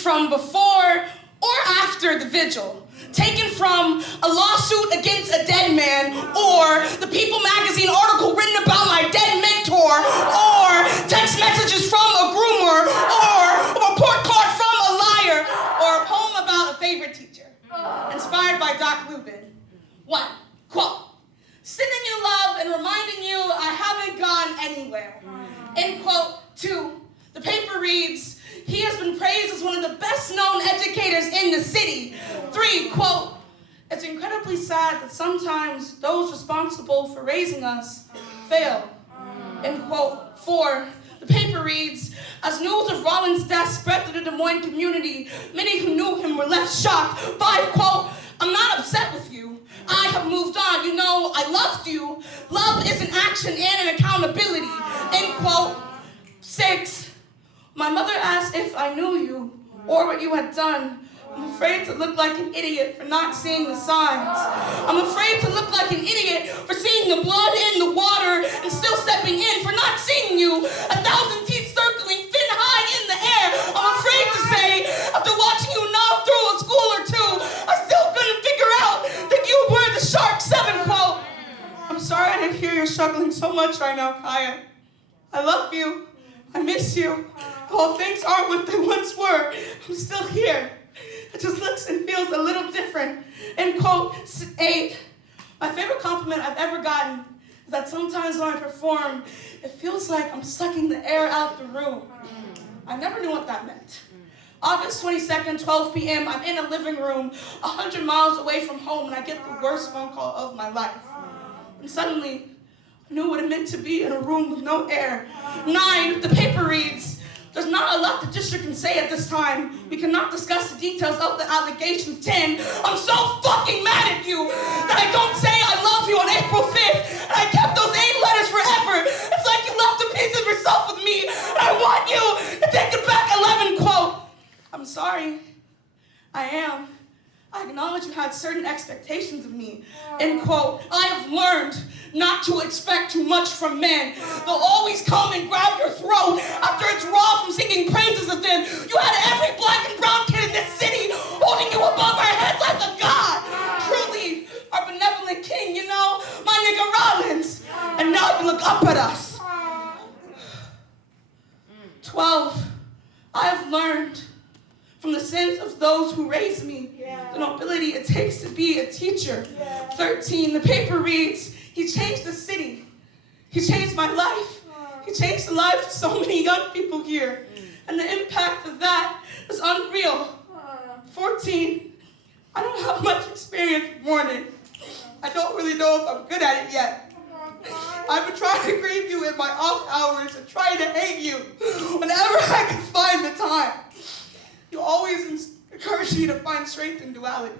from before or after the vigil, taken from a lawsuit against a dead man, or the People magazine article written about my dead mentor, or text messages from a groomer, or a report card from a liar, or a poem about a favorite teacher, inspired by Doc Lubin. 1, quote, sending you love and reminding you I haven't gone anywhere. End quote. 2, the paper reads, he has been praised as one of the best known educators in the city. 3, quote, it's incredibly sad that sometimes those responsible for raising us fail. End quote. 4, the paper reads, as news of Rollins' death spread through the Des Moines community, many who knew him were left shocked. 5, quote, I'm not upset with you. I have moved on. You know, I loved you. Love is an action and an accountability. End quote. 6, my mother asked if I knew you or what you had done. I'm afraid to look like an idiot for not seeing the signs. I'm afraid to look like an idiot for seeing the blood in the water and still stepping in, for not seeing you, 1,000 teeth circling fin high in the air. I'm afraid to say, after watching you knock through a school or two, I still couldn't figure out that you were the shark. 7, quote, I'm sorry I didn't hear you're struggling so much right now, Kaya. I love you. I miss you. Though things aren't what they once were, I'm still here. It just looks and feels a little different. End quote. 8, my favorite compliment I've ever gotten is that sometimes when I perform, it feels like I'm sucking the air out the room. I never knew what that meant. August 22nd, 12 p.m., I'm in a living room 100 miles away from home, and I get the worst phone call of my life. And suddenly, I knew what it meant to be in a room with no air. 9, the paper reads, there's not a lot the district can say at this time. We cannot discuss the details of the allegations. 10, I'm so fucking mad at you that I don't say I love you on April 5th, and I kept those 8 letters forever. It's like you left a piece of yourself with me, and I want you to take it back. 11, quote, I'm sorry. I am. I acknowledge you had certain expectations of me. End quote. I have learned not to expect too much from men. They'll always come and grab your throat after it's raw from singing praises of them. You had every black and brown kid in this city holding you above our heads like a god. Truly, our benevolent king, you know, my nigga Rollins. And now you look up at us. 12, I have learned from the sins of those who raised me, the nobility it takes to be a teacher. 13, the paper reads, he changed the city. He changed my life. He changed the lives of so many young people here. And the impact of that is unreal. 14, I don't have much experience with mourning. I don't really know if I'm good at it yet. I've been trying to grieve you in my off hours and trying to hate you whenever I can find the time. You always encourage me to find strength in duality.